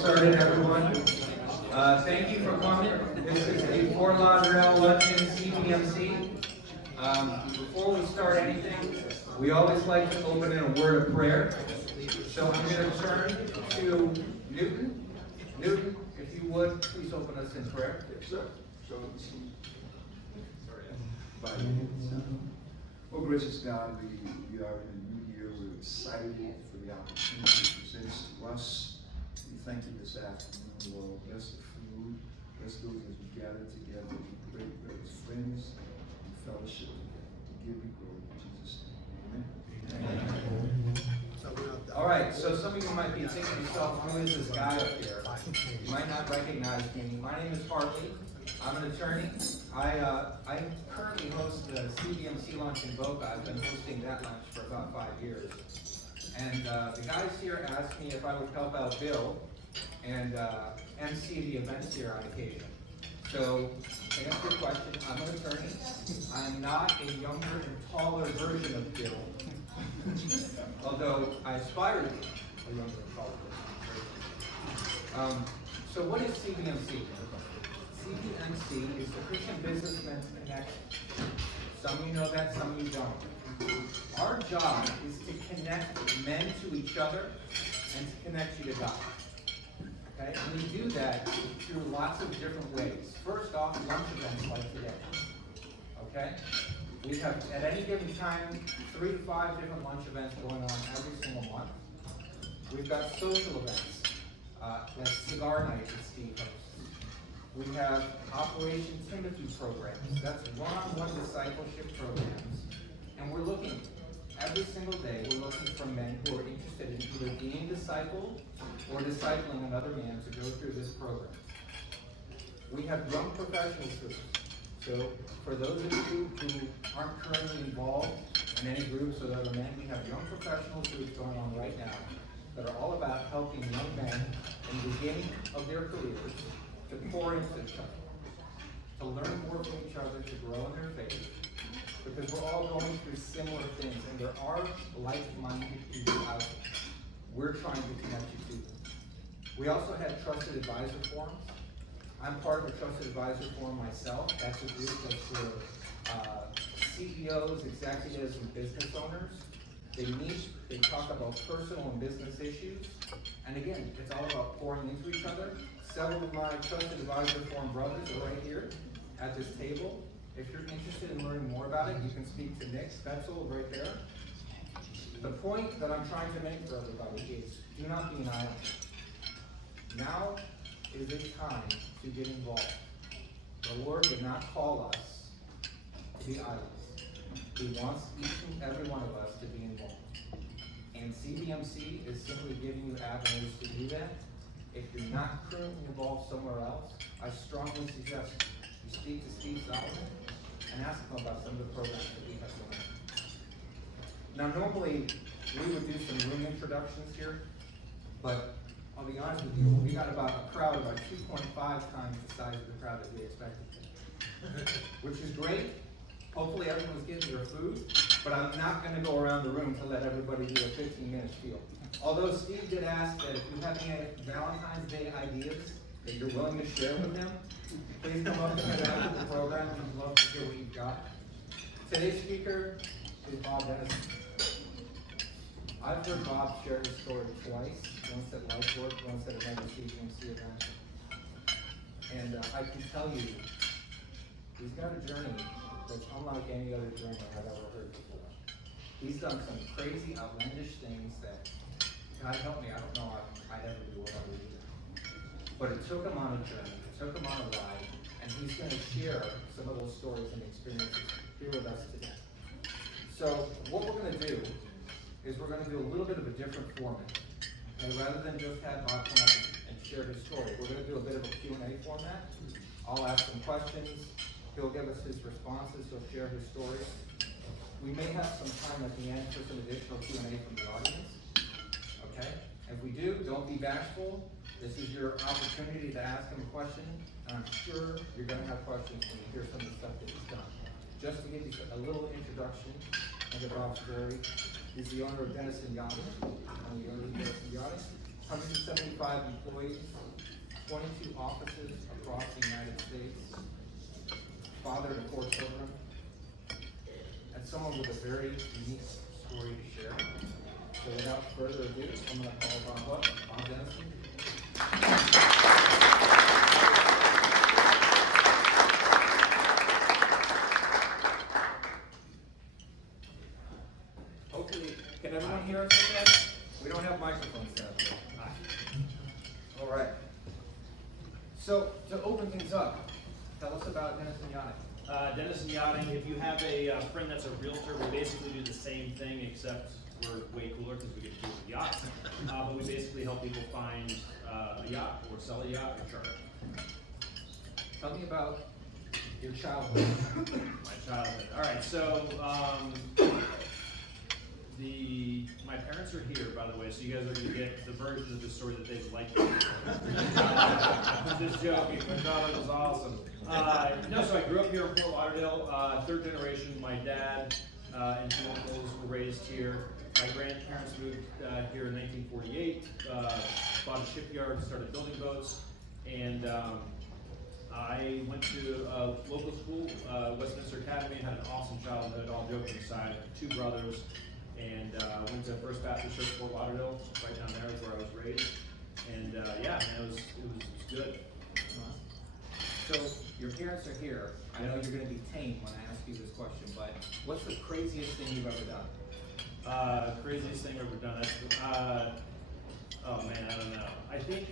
started, everyone. Thank you for coming. This is a Fort Lauderdale Luncheon CBMC. Before we start anything, we always like to open in a word of prayer. So I'm going to turn to Newton. Newton, if you would, please open us in prayer. Yes, sir. Oh, gracious God, we are in a new year. We're excited for the opportunity presented to us. We thank you this afternoon, Lord. Bless the food. Bless those as we gather together. We pray as friends and fellowship together. We give you glory in Jesus' name. Amen. All right, so some of you might be thinking to yourself, who is this guy up here? You might not recognize me. My name is Hartley. I'm an attorney. I currently host the CBMC lunch in Boca. I've been hosting that lunch for about 5 years. And the guys here asked me if I would help out Bill and MC the events here on occasion. So, to answer your question, I'm an attorney. I'm not a younger and taller version of Bill, although I aspire to be a younger and taller version. So what is CBMC? CBMC is the Christian Businessmen's Connection. Some of you know that, some of you don't. Our job is to connect men to each other and to connect you to God. Okay? And we do that through lots of different ways. First off, lunch events like today. Okay? We have, at any given time, 3 to 5 different lunch events going on every single month. We've got social events, like cigar night that Steve hosts. We have Operation Timothy programs. That's one-on-one discipleship programs. And we're looking, every single day, we're looking for men who are interested in either being discipled or discipling another man to go through this program. We have young professionals groups. So for those of you who aren't currently involved in any groups with other men, we have young professionals groups going on right now that are all about helping young men in the beginning of their careers to pour into each other, to learn more from each other, to grow in their faith, because we're all going through similar things, and there are like-minded people out there. We're trying to connect you to them. We also have Trusted Advisor Forums. I'm part of a Trusted Advisor Forum myself. That's a group that's for CEOs, executives, and business owners. They meet, they talk about personal and business issues, and again, it's all about pouring into each other. Several of my Trusted Advisor Forum brothers are right here at this table. If you're interested in learning more about it, you can speak to Nick Spetzel right there. The point that I'm trying to make for everybody is, do not be an island. Now is a time to get involved. The Lord did not call us to be islands. He wants each and every one of us to be involved. And CBMC is simply giving you avenues to do that. If you're not currently involved somewhere else, I strongly suggest you speak to Steve Solomon and ask him about some of the programs that we have going on. Now, normally, we would do some room introductions here, but I'll be honest with you, we got about a crowd about 2.5 times the size of the crowd that we expected, which is great. Hopefully everyone's getting their food, but I'm not going to go around the room to let everybody do a 15-minute spiel. Although Steve did ask that if you have any Valentine's Day ideas that you're willing to share with him, please come up to me after the program, and I'd love to hear what you've got. Today's speaker is Bob Denison. I've heard Bob share his story twice, once at LifeWork, once at another CBMC event. And I can tell you, he's got a journey that's unlike any other journey I've ever heard before. He's done some crazy, outlandish things that, God help me, I don't know if I'd ever do what I would do. But it took him on a journey, it took him on a ride, and he's going to share some of those stories and experiences here with us today. So what we're going to do is we're going to do a little bit of a different format. And rather than just have Bob come up and share his story, we're going to do a bit of a Q&A format. I'll ask some questions. He'll give us his responses. He'll share his story. We may have some time at the end for some additional Q&A from the audience. Okay? If we do, don't be bashful. This is your opportunity to ask him a question. And I'm sure you're going to have questions when you hear some of the stuff that he's done. Just to give you a little introduction into Bob's story, he's the owner of Denison-Yacht. I'm the owner of Denison-Yacht. 175 employees, 22 offices across the United States, father to 4 children, and someone with a very unique story to share. So without further ado, I'm going to call upon what? Bob Denison. Hopefully, can everyone hear us okay? We don't have microphones set up here. All right. So, to open things up, tell us about Denison Yachting. Denison Yachting, if you have a friend that's a realtor, we basically do the same thing, except we're way cooler because we get to do it with yachts. But we basically help people find a yacht, or sell a yacht, or charter. Tell me about your childhood. My childhood. All right, so my parents are here, by the way, so you guys are going to get the version of the story that they'd like to hear. Just joking. My childhood was awesome. No, so I grew up here in Fort Lauderdale, third generation. My dad and 2 uncles were raised here. My grandparents moved here in 1948, bought a shipyard, started building boats, and I went to a local school, Westminster Academy, had an awesome childhood, all joking aside, 2 brothers, and went to First Baptist Church, Fort Lauderdale, right down there is where I was raised, and yeah, it was good. So, your parents are here. I know you're going to be tame when I ask you this question, but what's the craziest thing you've ever done? Craziest thing I've ever done. Oh man, I don't know. I think,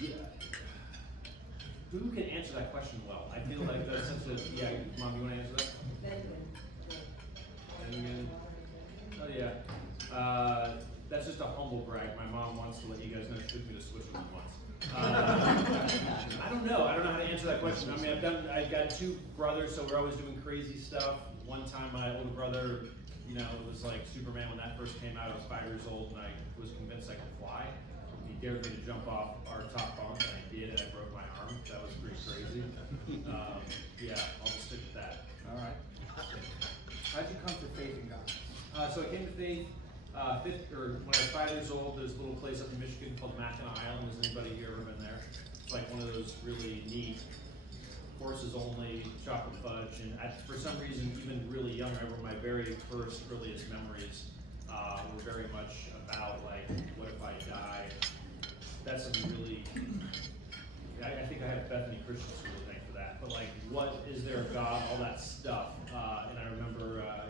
yeah. Who can answer that question well? I feel like that's such a, yeah, Mom, you want to answer that? Benjamin. Oh yeah. That's just a humble brag. My mom wants to let you guys know she took me to Switzerland once. I don't know how to answer that question. I mean, I've got 2 brothers, so we're always doing crazy stuff. One time my older brother, it was like Superman when that first came out. I was 5 years old and I was convinced I could fly. He dared me to jump off our top bunk and I did, and I broke my arm. That was pretty crazy. Yeah, I'll just stick with that. All right. How'd you come to faith in God? So I came to faith when I was 5 years old. There's a little place up in Michigan called Mackinac Island. Has anybody here ever been there? It's like one of those really neat, horses only, chocolate fudge, and for some reason, even really young, I remember my very first, earliest memories were very much about, like, what if I die? That's something really, I think I had Bethany Christian School to thank for that, but like, what is there a God, all that stuff, and I remember, I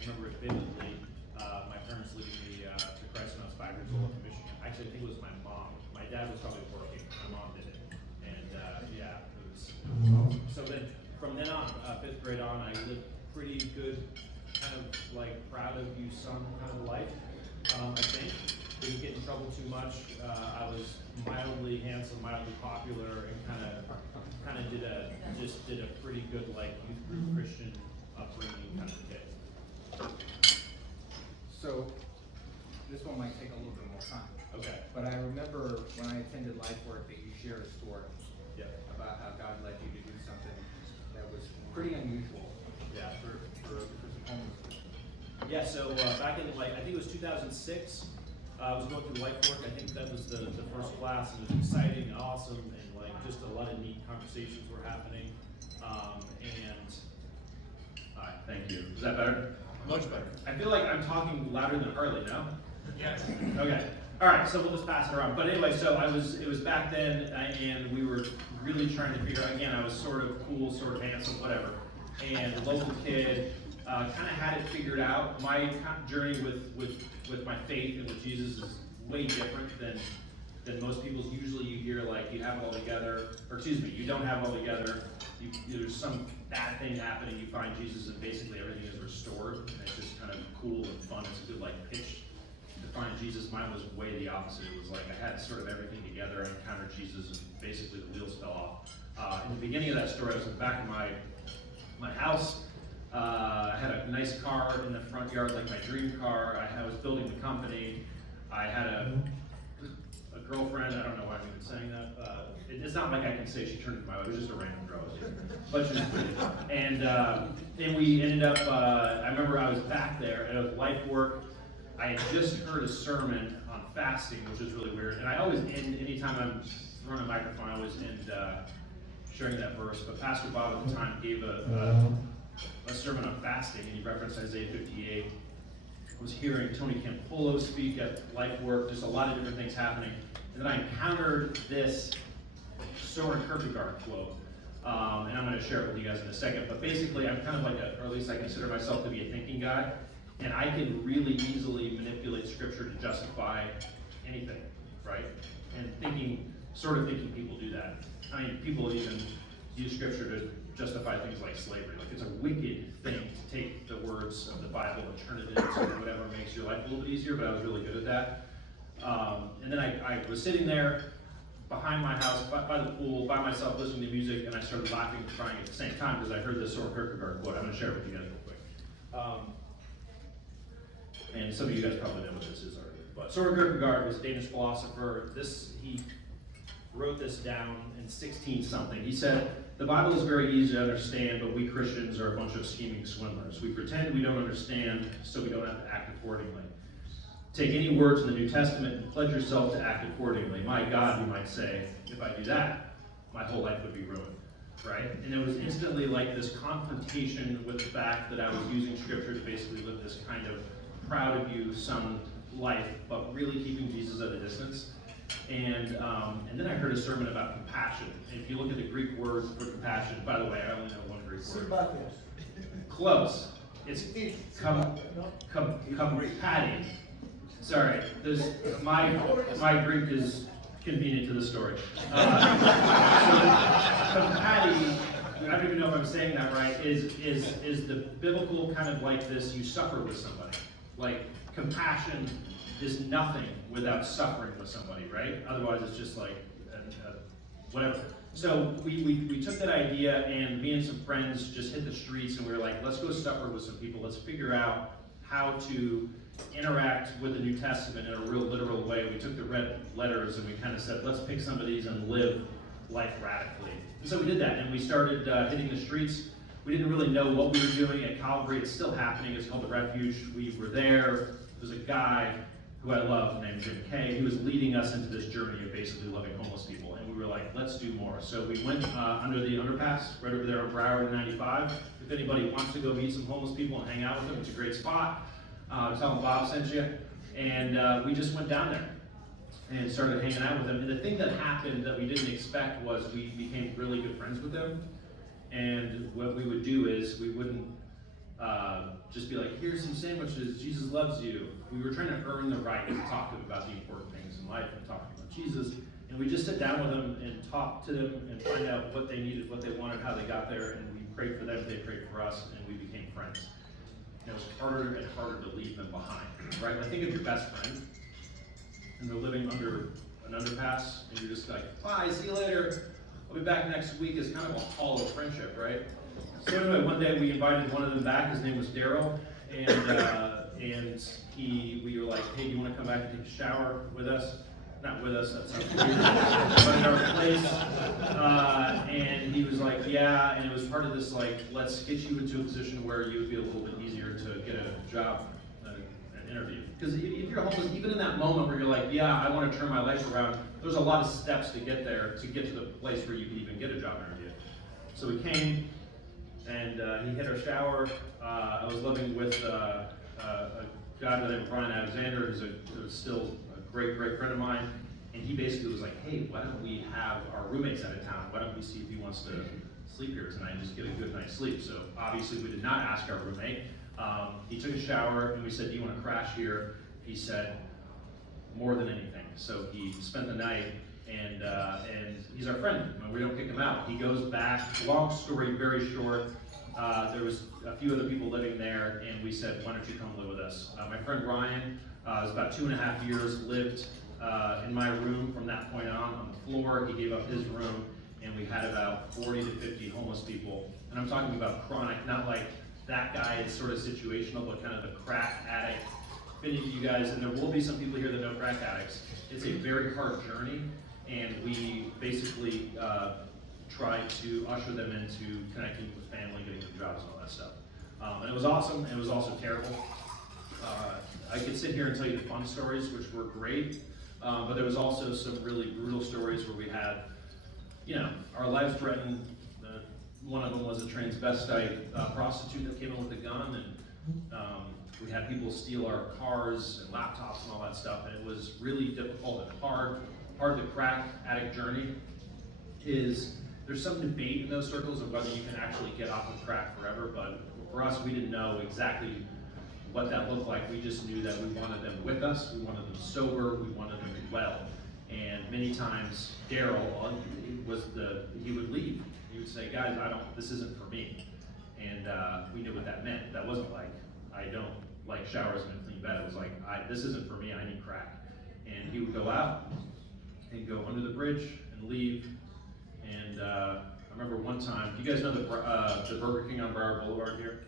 remember it vividly, my parents leading me to Christ when I was 5 years old in Michigan. Actually, I think it was my mom. My dad was probably working, my mom did it, and yeah, it was awesome. So then, from then on, 5th grade on, I lived pretty good, kind of like proud of you son kind of life, I think. Didn't get in trouble too much. I was mildly handsome, mildly popular, and kind of did a pretty good like youth group Christian upbringing kind of kid. So, this one might take a little bit more time. Okay. But I remember when I attended Life Work that you shared a story about how God led you to do something that was pretty unusual. Yeah. For some homeless. Yeah. So back in I think it was 2006. I was going through Life Work. I think that was the first class, and it was exciting, awesome, and like just a lot of neat conversations were happening. Thank you. Is that better? Much better. I feel like I'm talking louder than Harley now. Yes. Okay. All right. So we'll just pass it around. But anyway, so it was back then, and we were really trying to figure out. Again, I was sort of cool, sort of handsome, whatever, and a local kid. Kind of had it figured out. My journey with my faith and with Jesus is way different than most people's. Usually you hear like you have it all together, or excuse me, you don't have it all together. There's some bad thing happening, you find Jesus and basically everything is restored. And it's just kind of cool and fun. It's a good like pitch to find Jesus. Mine was way the opposite. It was like I had sort of everything together. I encountered Jesus and basically the wheels fell off. In the beginning of that story, I was in the back of my house. I had a nice car in the front yard, like my dream car. I was building the company. I had a girlfriend. I don't know why I'm even saying that. It's not like I can say she turned into my wife. It was just a random girl. But she was pretty. And then we ended up, I remember I was back there, and it was Life Work. I had just heard a sermon on fasting, which was really weird. And I always end, anytime I'm throwing a microphone, I always end sharing that verse. But Pastor Bob at the time gave a sermon on fasting, and he referenced Isaiah 58. I was hearing Tony Campolo speak at Life Work, just a lot of different things happening. And then I encountered this Soren Kierkegaard quote. And I'm going to share it with you guys in a second. But basically, I'm kind of like or at least I consider myself to be a thinking guy. And I can really easily manipulate scripture to justify anything, right? And sort of thinking people do that. I mean, people even use scripture to justify things like slavery. Like, it's a wicked thing to take the words of the Bible and turn it into whatever makes your life a little bit easier, but I was really good at that. And then I was sitting there behind my house, by the pool, by myself, listening to music, and I started laughing and crying at the same time because I heard this Soren Kierkegaard quote. I'm going to share it with you guys real quick. And some of you guys probably know what this is already. But Soren Kierkegaard was a Danish philosopher. He wrote this down in 16-something. He said, "The Bible is very easy to understand, but we Christians are a bunch of scheming swindlers. We pretend we don't understand, so we don't have to act accordingly. Take any words in the New Testament and pledge yourself to act accordingly. My God, you might say, if I do that, my whole life would be ruined." Right? And it was instantly like this confrontation with the fact that I was using scripture to basically live this kind of proud of you son life, but really keeping Jesus at a distance. And then I heard a sermon about compassion. And if you look at the Greek word for compassion, by the way, I only know one Greek word. Close. It's compati. Sorry, my Greek is convenient to the story. So compati, I don't even know if I'm saying that right, is the biblical kind of like this, you suffer with somebody. Like, compassion is nothing without suffering with somebody, right? Otherwise it's just like, whatever. So we took that idea, and me and some friends just hit the streets, and we were like, let's go suffer with some people. Let's figure out how to interact with the New Testament in a real literal way. We took the red letters and we kind of said, let's pick some of these and live life radically. And so we did that, and we started hitting the streets. We didn't really know what we were doing at Calvary. It's still happening. It's called The Refuge. We were there. There's a guy who I love named Jim Kay. He was leading us into this journey of basically loving homeless people. And we were like, let's do more. So we went under the underpass right over there on Broward 95. If anybody wants to go meet some homeless people and hang out with them, it's a great spot. Tell them Bob sent you. And we just went down there and started hanging out with them. And the thing that happened that we didn't expect was we became really good friends with them. And what we would do is we wouldn't just be like, here's some sandwiches, Jesus loves you. We were trying to earn the right to talk to them about the important things in life and talking about Jesus. And we just sit down with them and talk to them and find out what they needed, what they wanted, how they got there. And we prayed for them, they prayed for us, and we became friends. And it was harder and harder to leave them behind, right? Like, think of your best friend, and they're living under an underpass, and you're just like, bye, see you later. I'll be back next week. Is kind of a hollow friendship, right? So anyway, one day we invited one of them back. His name was Daryl, and we were like, hey, do you want to come back and take a shower with us? Not with us, that sounds weird, but in our place. And he was like, yeah, and it was part of this, like, let's get you into a position where you would be a little bit easier to get a job, an interview. Because if you're homeless, even in that moment where you're like, yeah, I want to turn my life around, there's a lot of steps to get there, to get to the place where you can even get a job interview. So we came, and he hit our shower. I was living with a guy by the name of Brian Alexander, who's still a great friend of mine. And he basically was like, hey, why don't we have our roommates out of town? Why don't we see if he wants to sleep here tonight and just get a good night's sleep? So obviously we did not ask our roommate. He took a shower, and we said, do you want to crash here? He said, more than anything. So he spent the night, and he's our friend. We don't kick him out. He goes back. Long story, very short. There was a few other people living there, and we said, why don't you come live with us? My friend Ryan was about 2.5 years, lived in my room from that point on the floor. He gave up his room, and we had about 40 to 50 homeless people. And I'm talking about chronic, not like that guy is sort of situational, but kind of the crack addict. If any of you guys, and there will be some people here that know crack addicts, it's a very hard journey, and we basically try to usher them into connecting with family, getting them jobs, and all that stuff. And it was awesome, and it was also terrible. I could sit here and tell you the fun stories, which were great, but there was also some really brutal stories where we had, our lives threatened. One of them was a transvestite prostitute that came in with a gun, and we had people steal our cars and laptops and all that stuff, and it was really difficult and hard. Part of the crack addict journey is there's some debate in those circles of whether you can actually get off of crack forever, but for us, we didn't know exactly what that looked like. We just knew that we wanted them with us, we wanted them sober, we wanted them well. And many times, Daryl, he would leave. He would say, guys, this isn't for me. And we knew what that meant. That wasn't like, I don't like showers and a clean bed. It was like, this isn't for me, I need crack. And he would go out and go under the bridge and leave. And I remember one time, you guys know the Burger King on Broward Boulevard here?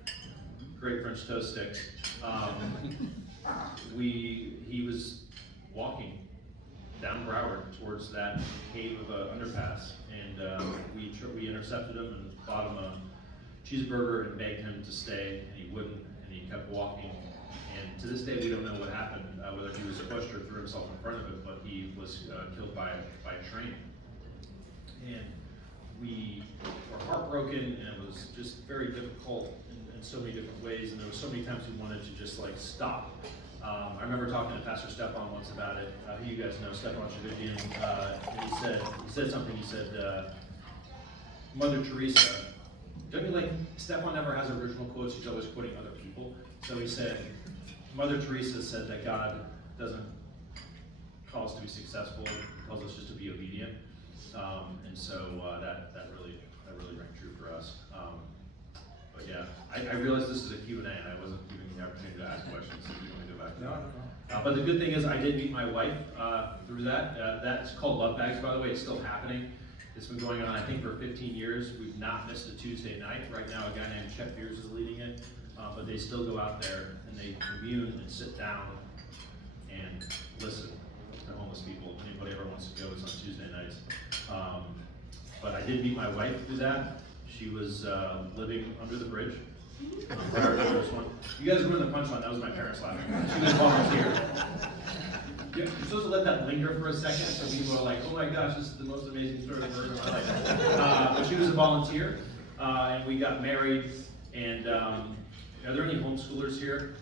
Great French toast sticks. He was walking down Broward towards that cave of an underpass, and we intercepted him and bought him a cheeseburger and begged him to stay, and he wouldn't, and he kept walking. And to this day, we don't know what happened, whether he was pushed or threw himself in front of it, but he was killed by a train. And we were heartbroken, and it was just very difficult in so many different ways, and there were so many times we wanted to just like stop. I remember talking to Pastor Stefan once about it, who you guys know, Stefan Shavidian, and he said something, he said, Mother Teresa, don't you like, Stefan never has original quotes, he's always quoting other people, so he said, Mother Teresa said that God doesn't call us to be successful, he calls us just to be obedient, and so that really rang true for us. But yeah, I realize this is a Q&A, and I wasn't giving you the opportunity to ask questions, so if you want to go back to that. But the good thing is I did meet my wife through that. That's called Love Bags, by the way. It's still happening. It's been going on, I think, for 15 years. We've not missed a Tuesday night. Right now, a guy named Chet Beers is leading it. But they still go out there, and they commune and sit down and listen to homeless people. If anybody ever wants to go, it's on Tuesday nights. But I did meet my wife through that. She was living under the bridge. Prior to this one. You guys were in the punchline, that was my parents laughing. She was a volunteer. You're supposed to let that linger for a second so people are like, oh my gosh, this is the most amazing story I've heard in my life. But she was a volunteer, and we got married, and are there any homeschoolers here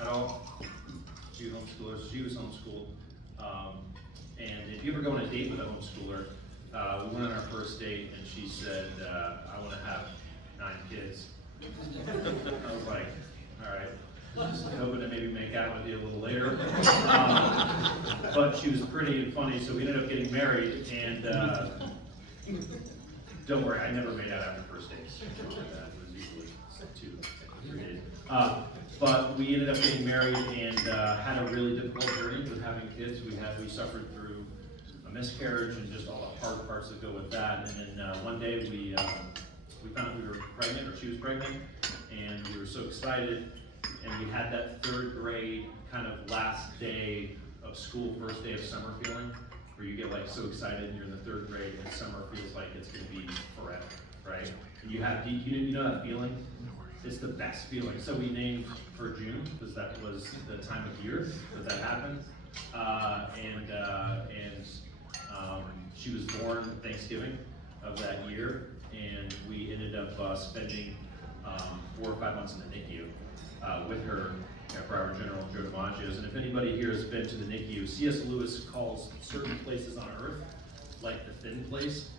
at all? Few homeschoolers, she was homeschooled. And if you ever go on a date with a homeschooler, we went on our first date, and she said, I want to have 9 kids. I was like, all right, just hoping to maybe make out with you a little later. But she was pretty and funny, so we ended up getting married, and don't worry, I never made out after first dates. It was usually 2 or 3 days. But we ended up getting married and had a really difficult journey with having kids. We suffered through a miscarriage and just all the hard parts that go with that. And then one day we found out we were pregnant, or she was pregnant, and we were so excited. And we had that 3rd grade kind of last day of school, first day of summer feeling, where you get like so excited and you're in the 3rd grade and summer feels like it's gonna be forever, right? And you know that feeling? It's the best feeling. So we named for June, because that was the time of year that happened. She was born Thanksgiving of that year, and we ended up spending 4 or 5 months in the NICU with her at Broward General Joe DiMaggio's. And if anybody here has been to the NICU, C.S. Lewis calls certain places on earth like the thin place.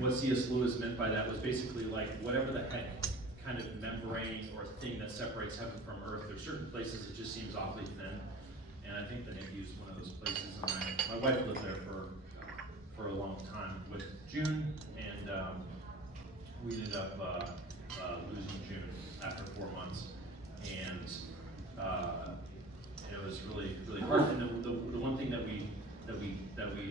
What C.S. Lewis meant by that was basically like whatever the heck kind of membrane or thing that separates heaven from earth. There's certain places it just seems awfully thin, and I think the NICU is one of those places. And my wife lived there for a long time with June, and we ended up losing June after 4 months, and it was really hard. And the one thing that we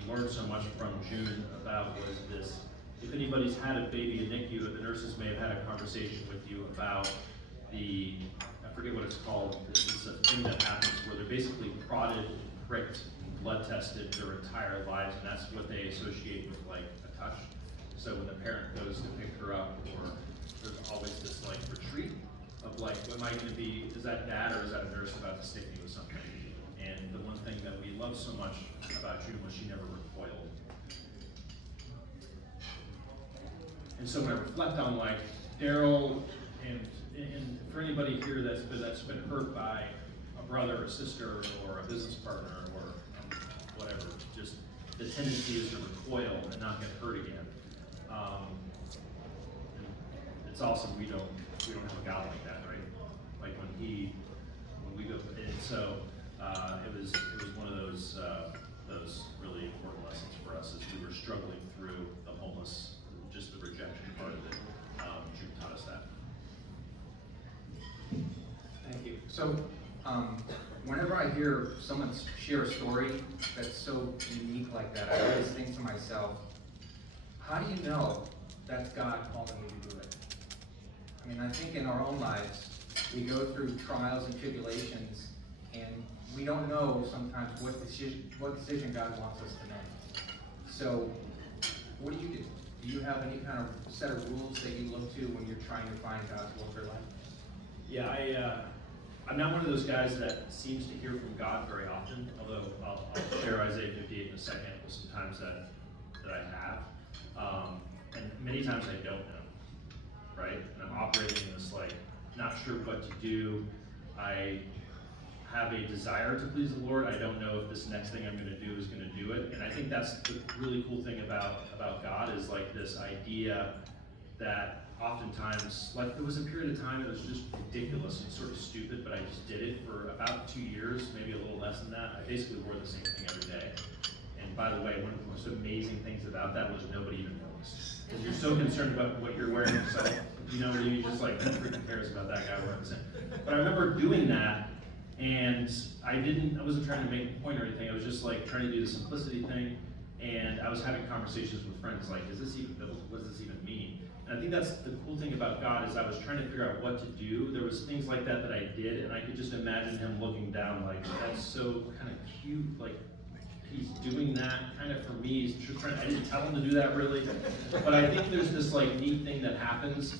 learned so much from June about was this: if anybody's had a baby in NICU, the nurses may have had a conversation with you about I forget what it's called. It's a thing that happens where they're basically prodded, pricked, blood tested their entire lives, and that's what they associate with like a touch. So when the parent goes to pick her up, or there's always this like retreat of like like, am I going to be, is that dad or is that a nurse about to stick me with something? And the one thing that we love so much about June was she never recoiled. And so when I reflect on like Daryl, and for anybody here that's been hurt by a brother or sister or a business partner or whatever, just the tendency is to recoil and not get hurt again. And it's awesome we don't have a God like that, right? Like when we go, and so it was one of those really important lessons for us as we were struggling through the homeless, just the rejection part of it. June taught us that. Thank you. So, whenever I hear someone share a story that's so unique like that, I always think to myself, how do you know that's God calling you to do it? I mean, I think in our own lives, we go through trials and tribulations, and we don't know sometimes what decision God wants us to make. So, what do? Do you have any kind of set of rules that you look to when you're trying to find God's will for life? Yeah, I'm not one of those guys that seems to hear from God very often, although I'll share Isaiah 58 in a second with some times that I have. And many times I don't know, right? And I'm operating in this like, not sure what to do. I have a desire to please the Lord. I don't know if this next thing I'm going to do is going to do it. And I think that's the really cool thing about God is like this idea that oftentimes, like there was a period of time that was just ridiculous and sort of stupid, but I just did it for about 2 years, maybe a little less than that. I basically wore the same thing every day. And by the way, one of the most amazing things about that was nobody even noticed. Because you're so concerned about what you're wearing, so you know, you just like, who freaking cares about that guy wearing the same. But I remember doing that, and I wasn't trying to make a point or anything, I was just like trying to do the simplicity thing, and I was having conversations with friends like, is this even biblical? What does this even mean? And I think that's the cool thing about God is I was trying to figure out what to do. There was things like that I did, and I could just imagine him looking down like, that's so kind of cute, like he's doing that kind of for me. He's just trying, I didn't tell him to do that really, but I think there's this like neat thing that happens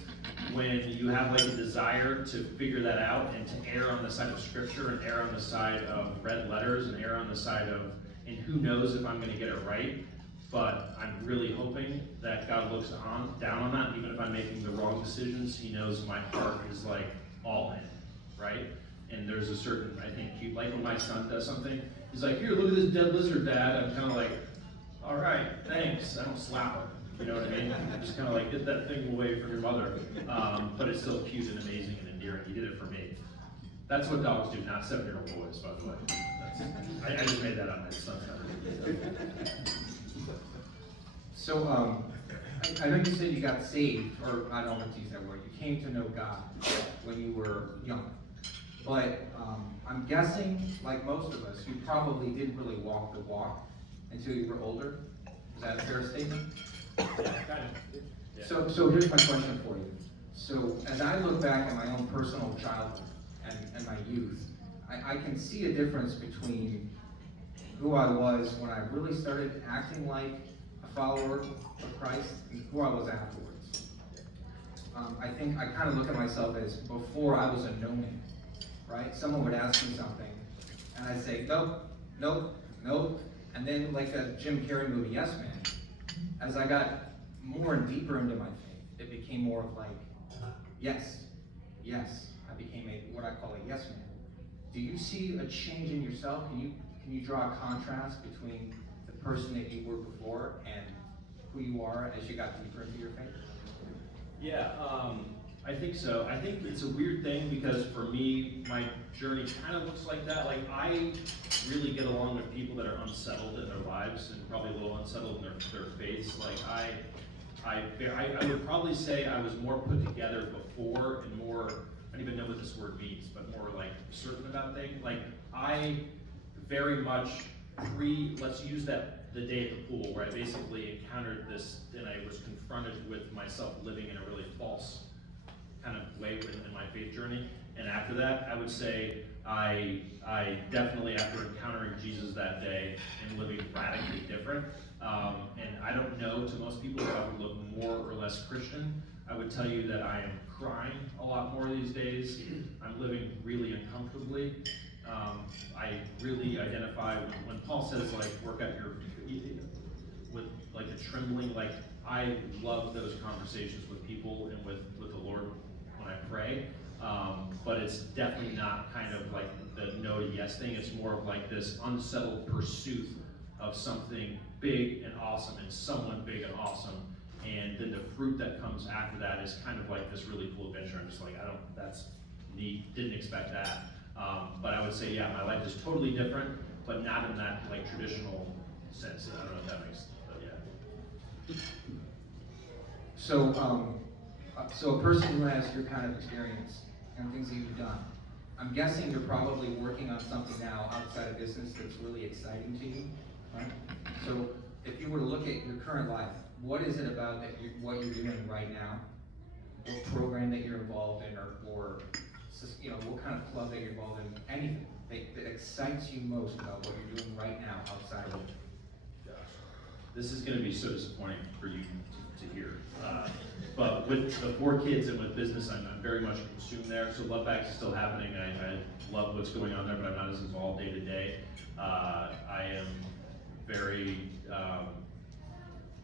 when you have like a desire to figure that out and to err on the side of scripture and err on the side of red letters and err on the side of, and who knows if I'm going to get it right. But I'm really hoping that God looks down on that, even if I'm making the wrong decisions, he knows my heart is like all in, right? And there's a certain, I think, like when my son does something, he's like, here, look at this dead lizard, Dad. I'm kind of like, all right, thanks. I don't slap him, you know what I mean? I'm just kind of like, get that thing away from your mother. But it's still cute and amazing and endearing. He did it for me. That's what dogs do, not 7-year-old boys, by the way. I just made that up. My son's never. So, I know you said you got saved, or I don't know what to use that word, you came to know God when you were young. But I'm guessing, like most of us, you probably didn't really walk the walk until you were older. Is that a fair statement? Yeah, kind of. Yeah. So here's my question for you. So as I look back at my own personal childhood and my youth, I can see a difference between who I was when I really started acting like a follower of Christ and who I was afterwards. I think I kind of look at myself as before I was a no-man, right? Someone would ask me something, and I'd say, nope, nope, nope. And then like a Jim Carrey movie, Yes Man, as I got more and deeper into my faith, it became more of like, yes, yes. I became what I call a yes man. Do you see a change in yourself? Can you draw a contrast between the person that you were before and who you are as you got deeper into your faith? Yeah, I think so. I think it's a weird thing because for me, my journey kind of looks like that. Like I really get along with people that are unsettled in their lives and probably a little unsettled in their faiths. Like I would probably say I was more put together before and more, I don't even know what this word means, but more like certain about things. Like I very much let's use that the day at the pool where I basically encountered this and I was confronted with myself living in a really false kind of way in my faith journey. And after that, I would say I definitely, after encountering Jesus that day and living radically different, and I don't know to most people if I would look more or less Christian, I would tell you that I am crying a lot lot more these days. I'm living really uncomfortably. I really identify when Paul says like work out your with like a trembling, like I love those conversations with people and with the Lord when I pray. But it's definitely not kind of like the no to yes thing. It's more of like this unsettled pursuit of something big and awesome and someone big and awesome. And then the fruit that comes after that is kind of like this really cool adventure. I'm just like, that's neat, didn't expect that. But I would say, yeah, my life is totally different, but not in that like traditional sense. I don't know if that makes, but yeah. So a person who has your kind of experience and things that you've done, I'm guessing you're probably working on something now outside of business that's really exciting to you, right? So if you were to look at your current life, what is it about what you're doing right now, what program that you're involved in, or you know, what kind of club that you're involved in, anything that excites you most about what you're doing right now outside of it? Gosh, this is going to be so disappointing for you to hear. But with the 4 kids and with business, I'm very much consumed there. So Love Bags is still happening. I love what's going on there, but I'm not as involved day to day. I am very,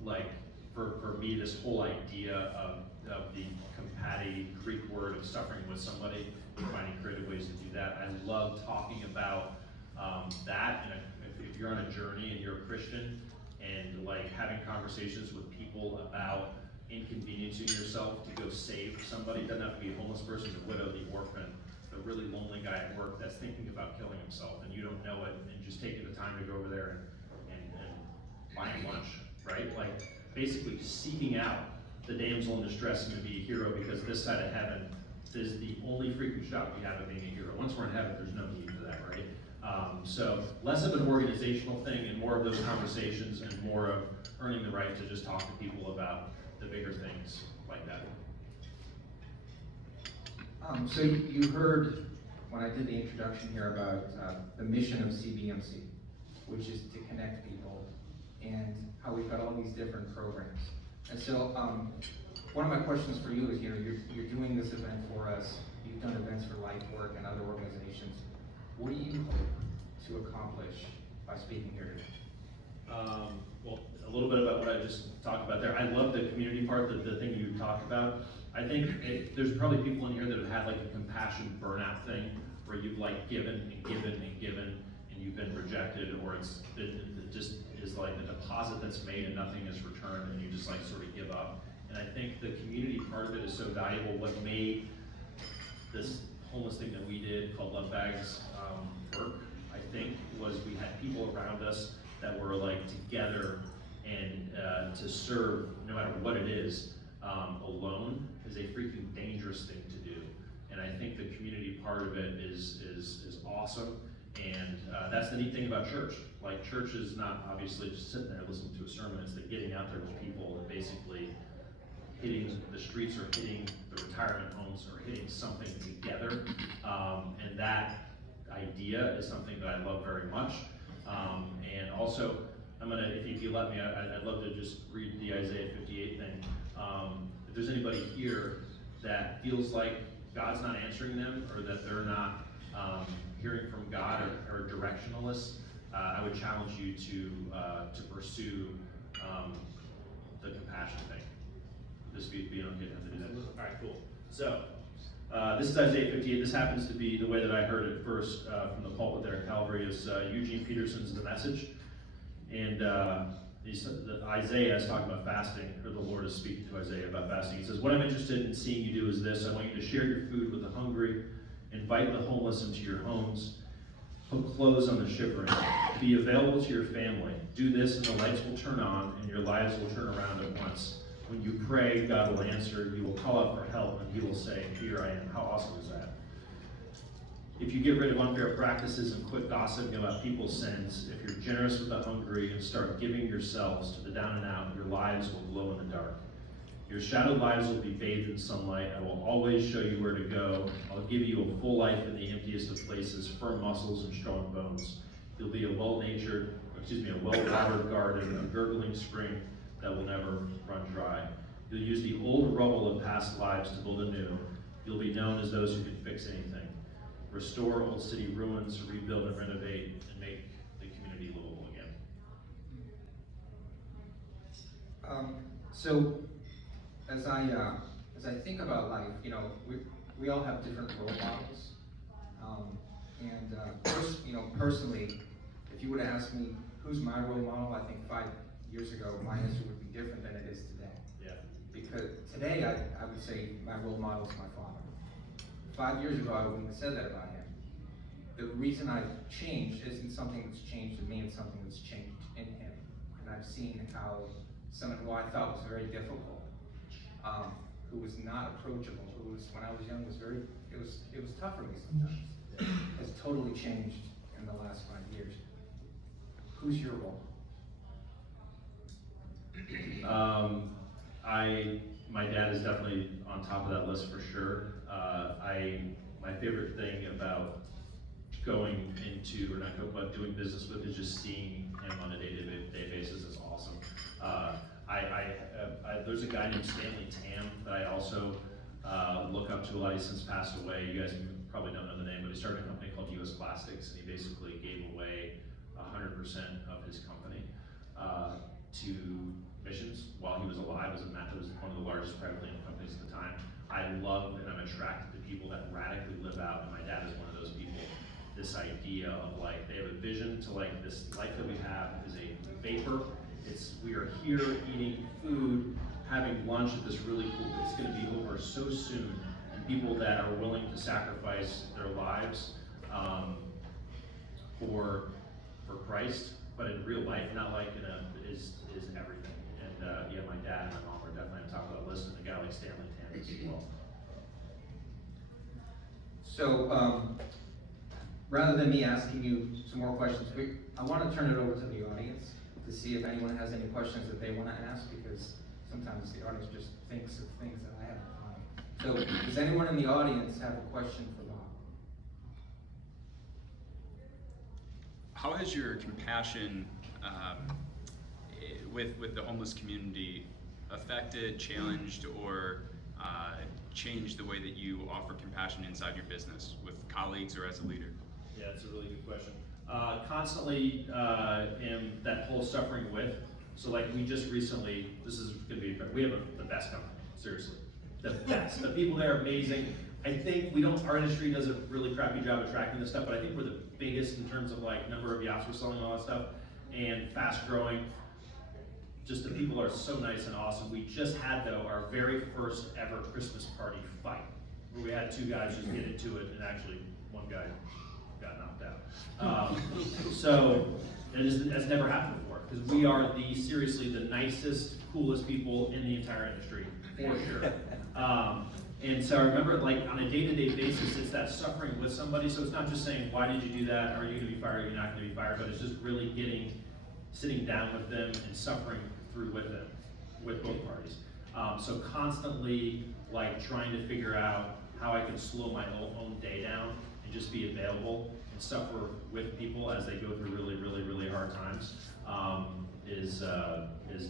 like, for me, this whole idea of the compati Greek word of suffering with somebody and finding creative ways to do that. I love talking about that. And if you're on a journey and you're a Christian and like having conversations with people about inconveniencing yourself to go save somebody, doesn't have to be a homeless person, the widow, the orphan, the really lonely guy at work that's thinking about killing himself and you don't know it, and just taking the time to go over there and buying lunch, right? Like basically seeking out the damsel in distress and to be a hero, because this side of heaven is the only freaking shot we have of being a hero. Once we're in heaven, there's no need for that, right? So less of an organizational thing and more of those conversations and more of earning the right to just talk to people about the bigger things like that. So you heard when I did the introduction here about the mission of CBMC, which is to connect people, and how we've got all these different programs. And so one of my questions for you is, you know, you're doing this event for us, you've done events for LifeWork and other organizations. What do you hope to accomplish by speaking here today? Well, a little bit about what I just talked about there. I love the community part, the thing you talked about. I think there's probably people in here that have had like a compassion burnout thing, where you've like given and given and given, and you've been rejected, or it just is like a deposit that's made and nothing is returned, and you just like sort of give up. And I think the community part of it is so valuable. What made this homeless thing that we did called Love Bags work, I think, was we had people around us that were like together, and to serve, no matter what it is, alone is a freaking dangerous thing to do. And I think the community part of it is awesome. And that's the neat thing about church. Like, church is not obviously just sitting there listening to a sermon, it's the getting out there with people and basically hitting the streets or hitting the retirement homes or hitting something together. And that idea is something that I love very much. And also, I'm gonna, if you let me, I'd love to just read the Isaiah 58 thing. If there's anybody here that feels like God's not answering them, or that they're not hearing from God, or directionalists, I would challenge you to pursue the compassion thing. Just being okay to have to do that. All right, cool. So this is Isaiah 58. This happens to be the way that I heard it first from the pulpit there at Calvary. Is Eugene Peterson's The Message, and Isaiah is talking about fasting, or the Lord is speaking to Isaiah about fasting. He says, "What I'm interested in seeing you do is this: I want you to share your food with the hungry, invite the homeless into your homes, put clothes on the shivering, be available to your family. Do this and the lights will turn on and your lives will turn around at once. When you pray, God will answer. You will call out for help and He will say, 'Here I am.'" How awesome is that? If you get rid of unfair practices and quit gossiping about people's sins, if you're generous with the hungry and start giving yourselves to the down and out, your lives will glow in the dark. Your shadowed lives will be bathed in sunlight. I will always show you where to go. I'll give you a full life in the emptiest of places, firm muscles and strong bones. You'll be a well-watered garden, a gurgling spring that will never run dry. You'll use the old rubble of past lives to build anew. You'll be known as those who can fix anything. Restore old city ruins, rebuild and renovate, and make the community livable again. So, as I think about life, we all have different role models. Personally, if you would have asked me who's my role model, I think 5 years ago, my answer would be different than it is today. Yeah. Because today, I would say my role model is my father. 5 years ago, I wouldn't have said that about him. The reason I've changed isn't something that's changed in me, it's something that's changed in him. And I've seen how someone who I thought was very difficult, who was not approachable, who was, when I was young, it was tough for me sometimes, has totally changed in the last 5 years. Who's your role? My dad is definitely on top of that list for sure. My favorite thing about going into, or not go, but doing business with, is just seeing him on a day-to-day basis. Is awesome. There's a guy named Stanley Tam that I also look up to a lot. He's since passed away. You guys probably don't know the name, but he started a company called US Plastics, and he basically gave away 100% of his company to missions while he was alive. It was one of the largest privately owned companies at the time. I love and I'm attracted to people that radically live out, and my dad is one of those people. This idea of like, they have a vision to like, this life that we have is a vapor. We are here eating food, having lunch at this really cool, it's gonna be over so soon. And people that are willing to sacrifice their lives for Christ, but in real life, not like is everything. And yeah, my dad and my mom are definitely on top of that list, and a guy like Stanley Tam as well. So, rather than me asking you some more questions, I want to turn it over to the audience to see if anyone has any questions that they want to ask, because sometimes the audience just thinks of things that I haven't thought of. So, does anyone in the audience have a question for Bob? How has your compassion with the homeless community affected, challenged, or changed the way that you offer compassion inside your business with colleagues or as a leader? Yeah, that's a really good question. Constantly am that whole suffering with. So like we just recently, this is gonna be, we have the best company, seriously. The best. The people there are amazing. I think our industry does a really crappy job attracting this stuff, but I think we're the biggest in terms of like number of yachts we're selling and all that stuff, and fast growing. Just the people are so nice and awesome. We just had though our very first ever Christmas party fight, where we had two guys just get into it, and actually one guy got knocked out. So that's never happened before, because we are seriously the nicest, coolest people in the entire industry, for sure. And so I remember, like, on a day-to-day basis, it's that suffering with somebody. So it's not just saying, why did you do that? Are you gonna be fired? Are you not gonna be fired? But it's just really sitting down with them and suffering through with them, with both parties. So constantly, like, trying to figure out how I can slow my own day down and just be available and suffer with people as they go through really, really, really hard times, is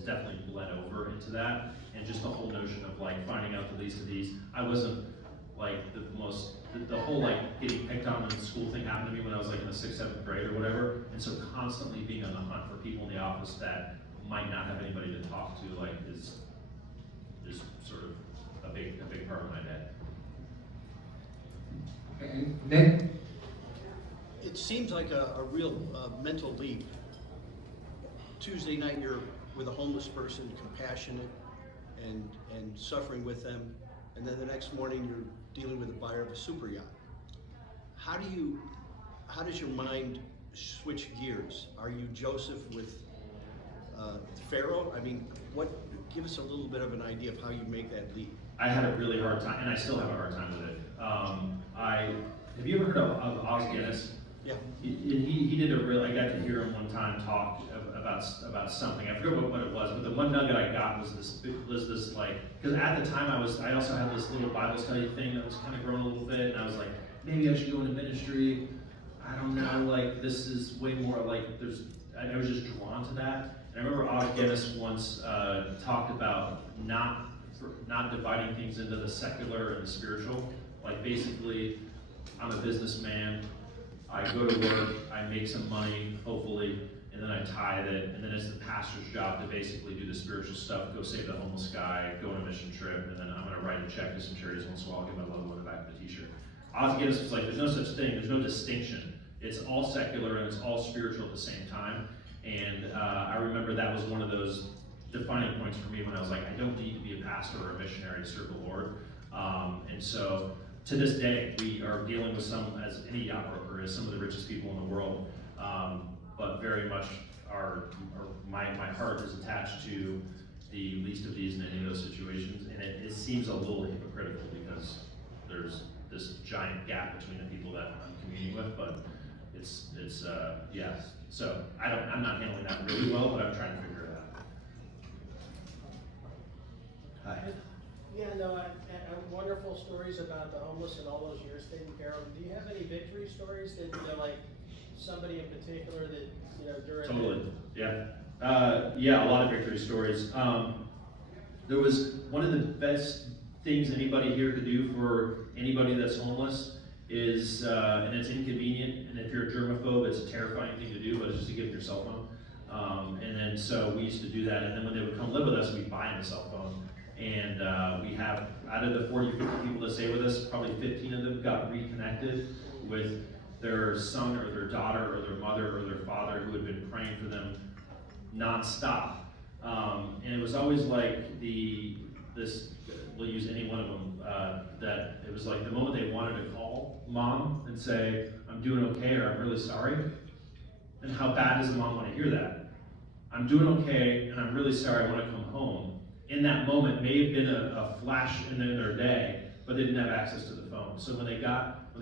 definitely bled over into that. And just the whole notion of like finding out the least of these. I wasn't like the whole like getting picked on in the school thing happened to me when I was like in the 6th, 7th grade or whatever. And so constantly being on the hunt for people in the office that might not have anybody to talk to, like is sort of a big part of my day. Okay, and Nick? It seems like a real mental leap. Tuesday night you're with a homeless person, compassionate and suffering with them, and then the next morning you're dealing with a buyer of a super yacht. How does your mind switch gears? Are you Joseph with Pharaoh? I mean, give us a little bit of an idea of how you make that leap. I had a really hard time, and I still have a hard time with it. Have you ever heard of Oz Guinness? Yeah. He did I got to hear him one time talk about something. I forget what it was, but the one nugget I got was this like, because at the time I also had this little Bible study thing that was kind of growing a little bit, and I was like, maybe I should go into ministry. I don't know, like this is way more like I was just drawn to that. And I remember Oz Guinness once talked about not dividing things into the secular and the spiritual, Like basically, I'm a businessman, I go to work, I make some money, hopefully, and then I tithe it, and then it's the pastor's job to basically do the spiritual stuff, go save the homeless guy, go on a mission trip, and then I'm gonna write a check to some charities once in a while, I'll give my loved one the back of the t-shirt. Osmodeus was like, there's no such thing, there's no distinction. It's all secular and it's all spiritual at the same time. And I remember that was one of those defining points for me when I was like, I don't need to be a pastor or a missionary to serve the Lord. And so to this day, we are dealing with some, as any yacht broker is, some of the richest people in the world. But very much my heart is attached to the least of these in any of those situations. And it seems a little hypocritical because there's this giant gap between the people that I'm communing with, but it's yeah. So I'm not handling that really well, but I'm trying to figure it out. Hi. Yeah, no, wonderful stories about the homeless and all those years taken care of. Do you have any victory stories that, like somebody in particular that, during Totally, yeah. Yeah, a lot of victory stories. There was one of the best things anybody here could do for anybody that's homeless is, and it's inconvenient, and if you're a germaphobe, it's a terrifying thing to do, but it's just to give them your cell phone. And then so we used to do that, and then when they would come live with us, we'd buy them a cell phone. And we have, out of the 40, 50 people that stay with us, probably 15 of them got reconnected with their son or their daughter or their mother or their father who had been praying for them nonstop. And it was always like we'll use any one of them, that it was like the moment they wanted to call mom and say, I'm doing okay or I'm really sorry. And how bad does a mom want to hear that? I'm doing okay and I'm really sorry, I want to come home. In that moment may have been a flash in their day, but they didn't have access to the phone. So when they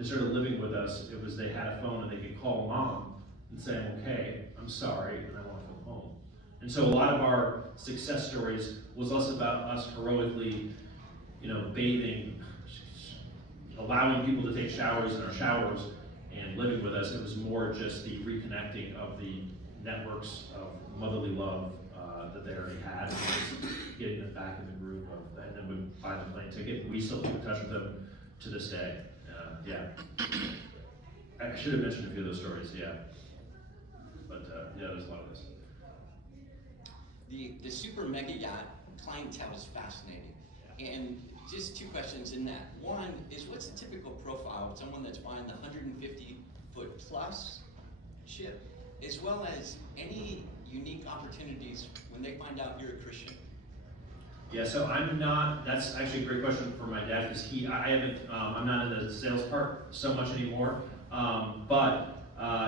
started living with us, it was they had a phone and they could call mom and say, I'm okay, I'm sorry, and I want to come home. And so a lot of our success stories was less about us heroically, bathing, allowing people to take showers in our showers and living with us. It was more just the reconnecting of the networks of motherly love that they already had, and just getting them back in the group of, and then would buy the plane ticket. We still keep in touch with them to this day. Yeah. I should have mentioned a few of those stories, yeah. But yeah, there's a lot of this. The super mega yacht clientele is fascinating. And just two questions in that. One is, what's the typical profile of someone that's buying the 150-foot plus ship, as well as any unique opportunities when they find out you're a Christian? Yeah, so that's actually a great question for my dad, because I'm not in the sales part so much anymore. But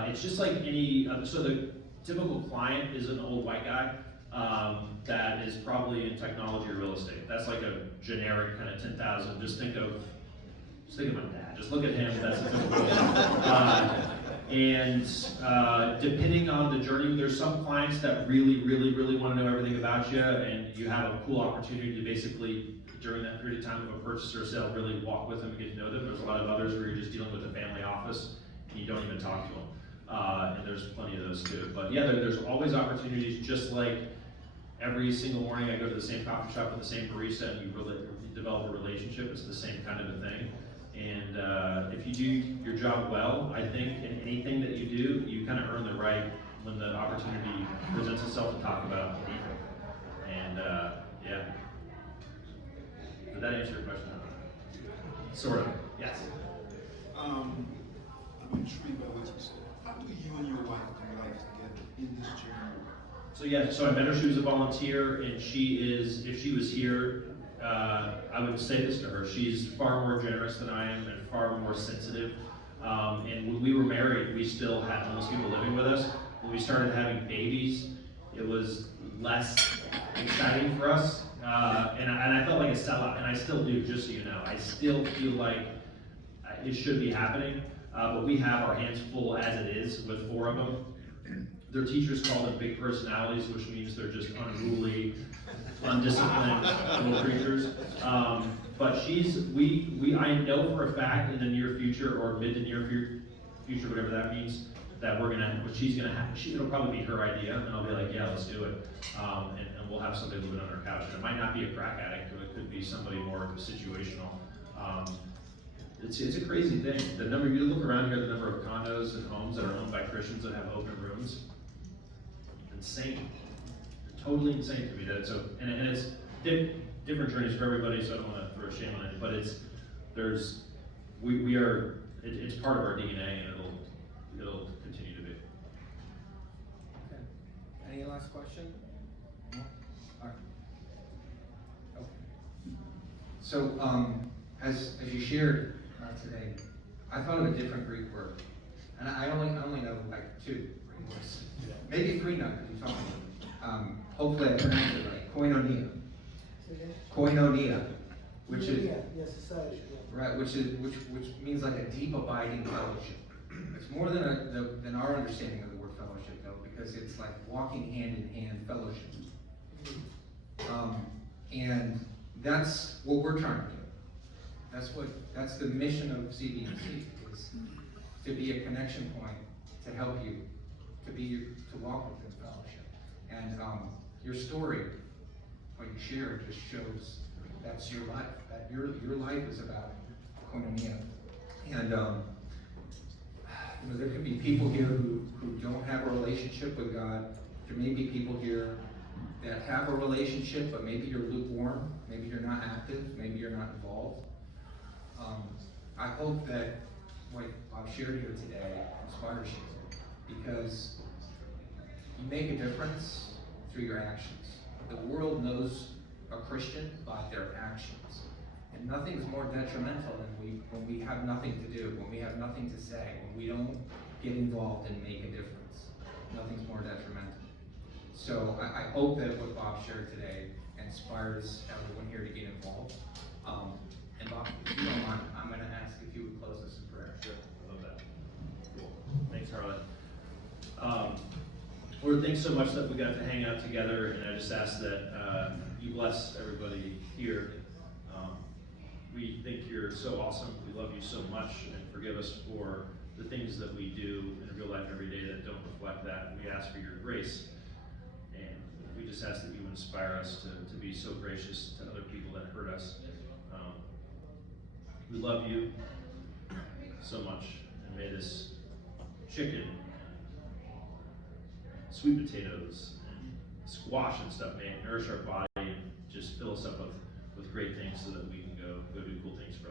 it's just like any, so the typical client is an old white guy that is probably in technology or real estate. That's like a generic kind of 10,000. Just think of my dad. Just look at him. That's a typical. And depending on the journey, there's some clients that really, really, really want to know everything about you, and you have a cool opportunity to basically, during that period of time of a purchase or a sale, really walk with them and get to know them. There's a lot of others where you're just dealing with a family office and you don't even talk to them. And there's plenty of those too. But yeah, there's always opportunities. Just like every single morning I go to the same coffee shop with the same barista and you develop a relationship. It's the same kind of a thing. And if you do your job well, I think in anything that you do, you kind of earn the right when the opportunity presents itself to talk about anything. And yeah. Did that answer your question? Sort of, yes. I'm intrigued by what you said. How do you and your wife do life together in this journey? So yeah, so I met her, she was a volunteer, and if she was here, I would say this to her, she's far more generous than I am and far more sensitive. And when we were married, we still had homeless people living with us. When we started having babies, it was less exciting for us. And I felt like a sellout, and I still do, just so you know. I still feel like it should be happening, but we have our hands full as it is with 4 of them. Their teachers call them big personalities, which means they're just unruly, undisciplined little creatures. But I know for a fact in the near future, or mid to near future, whatever that means, that it'll probably be her idea, and I'll be like, yeah, let's do it. And we'll have somebody living on our couch. And it might not be a crack addict, or it could be somebody more situational. it's a crazy thing. The number, you look around here, the number of condos and homes that are owned by Christians that have open rooms, insane. Totally insane to me that it's so, and it's different journeys for everybody, so I don't want to throw shame on it, but it's part of our DNA, and it'll continue to be. Okay. Any last question? No? All right. Okay. So, as you shared today, I thought of a different Greek word, and I only know like 2 Greek words, maybe 3 now because you told me. Hopefully I pronounced it right. Koinonia. Koinonia, which is Yes, society. right, which means like a deep abiding fellowship. It's more than our understanding of the word fellowship, though, because it's like walking hand in hand fellowship. And that's what we're trying to do. That's the mission of CBMC, is to be a connection point to help you to walk within fellowship. And your story, what you shared, just shows that's your life. That your life is about koinonia. And there could be people here who don't have a relationship with God. There may be people here that have a relationship, but maybe you're lukewarm, maybe you're not active, maybe you're not involved. I hope that what I've shared here today inspires you, because you make a difference through your actions. The world knows a Christian by their actions. And nothing's more detrimental than when we have nothing to do, when we have nothing to say, when we don't get involved and make a difference. Nothing's more detrimental. So I hope that what Bob shared today inspires everyone here to get involved. And Bob, if you don't mind, I'm going to ask if you would close us in prayer. Sure, I love that. Cool. Thanks, Harlan. Lord, thanks so much that we got to hang out together, and I just ask that you bless everybody here. We think you're so awesome. We love you so much, and forgive us for the things that we do in real life every day that don't reflect that. We ask for your grace, and we just ask that you inspire us to be so gracious to other people that hurt us. We love you so much, and may this chicken, sweet potatoes, and squash and stuff, may it nourish our body and just fill us up with great things so that we can go do cool things for